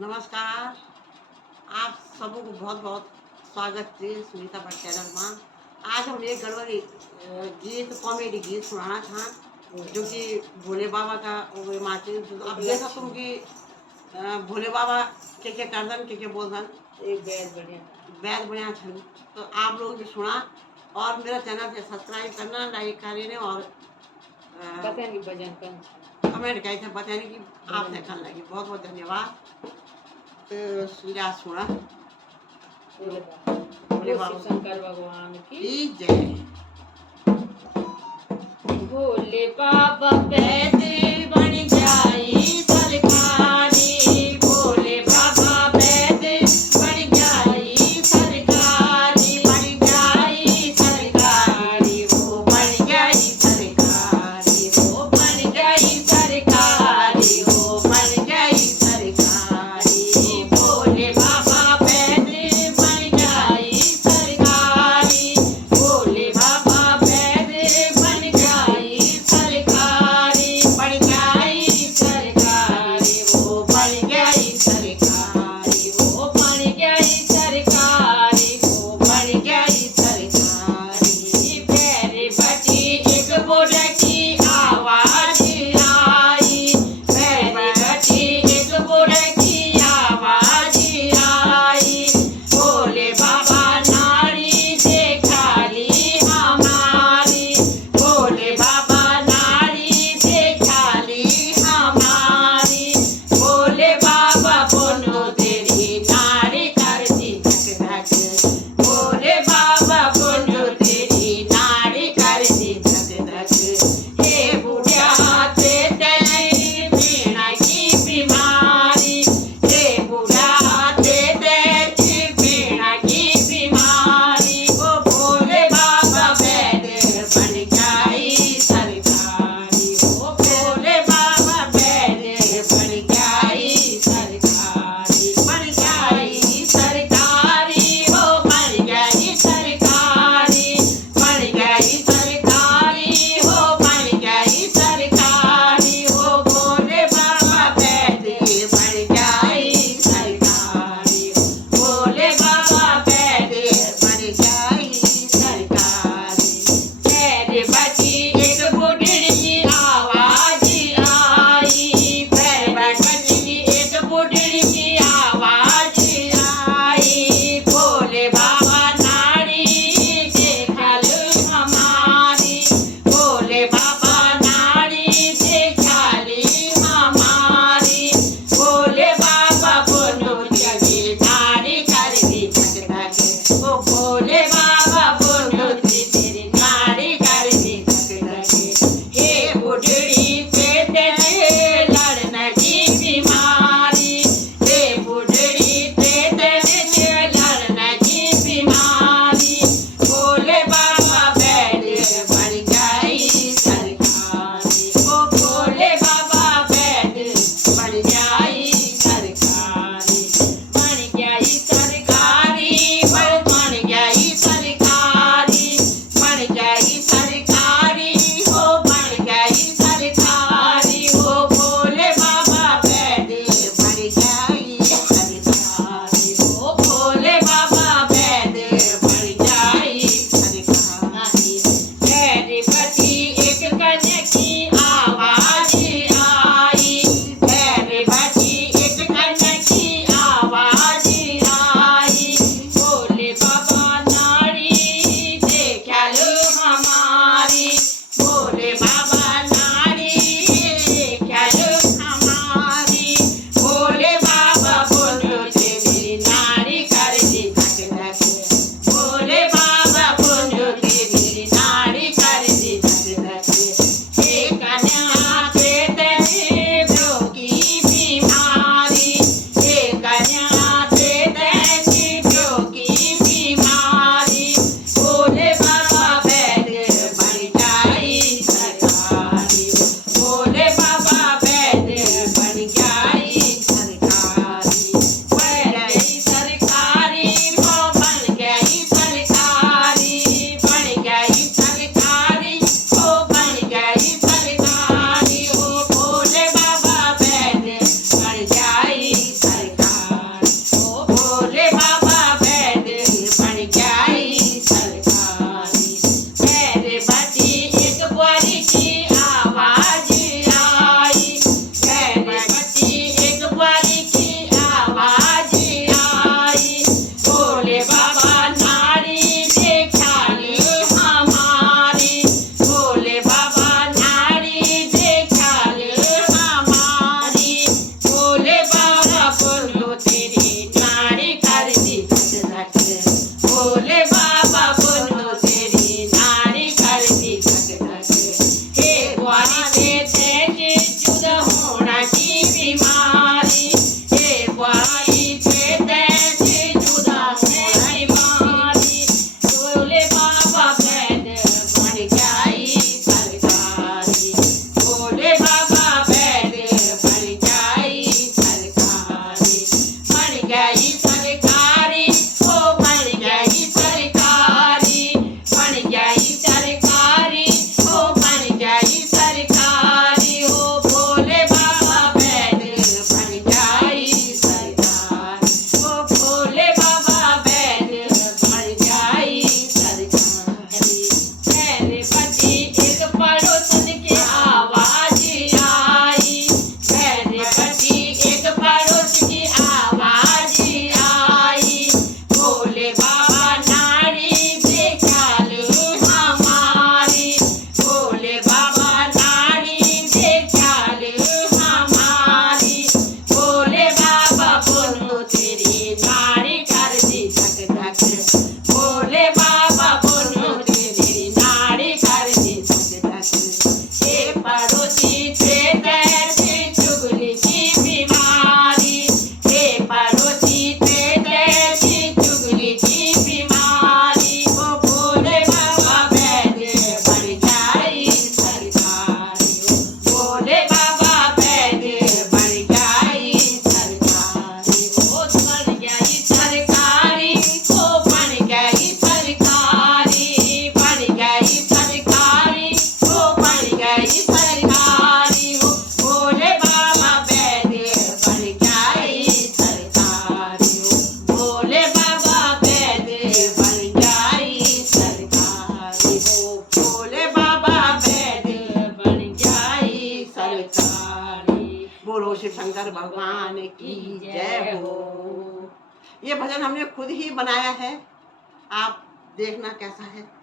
नमस्कार। आप सबको बहुत बहुत स्वागत है सुनीता भट्ट चैनल में। आज हम एक गड़बड़ी गीत कॉमेडी गीत सुनाना था जो कि भोले बाबा का वो माचे अब देखा तुम कि भोले बाबा के करदन के बोलदन एक बैद बढ़िया छन। तो आप लोग भी सुना और मेरा चैनल से सब्सक्राइब करना, लाइक करने और बताएंगे भजन कौन कमेंट करके बताने की आपसे कर लगी। बहुत बहुत धन्यवाद। तो सुना भोले बाबा शंकर भगवान की जय। भोले बाबा पैदे बन जाई सरकारी, भोले बाबा पैदे बन जाई सरकारी, बन जाई सरकारी, वो बन जाई सरकारी, वो बन जाई सरकारी, वो बन जाई सरकारी, भोले बाबा पैदे बन जाई सरकारी, भोले बाबा पैदे बन जाई सरकारी, बोलो शिव शंकर भगवान की जय हो। ये भजन हमने खुद ही बनाया है, आप देखना कैसा है।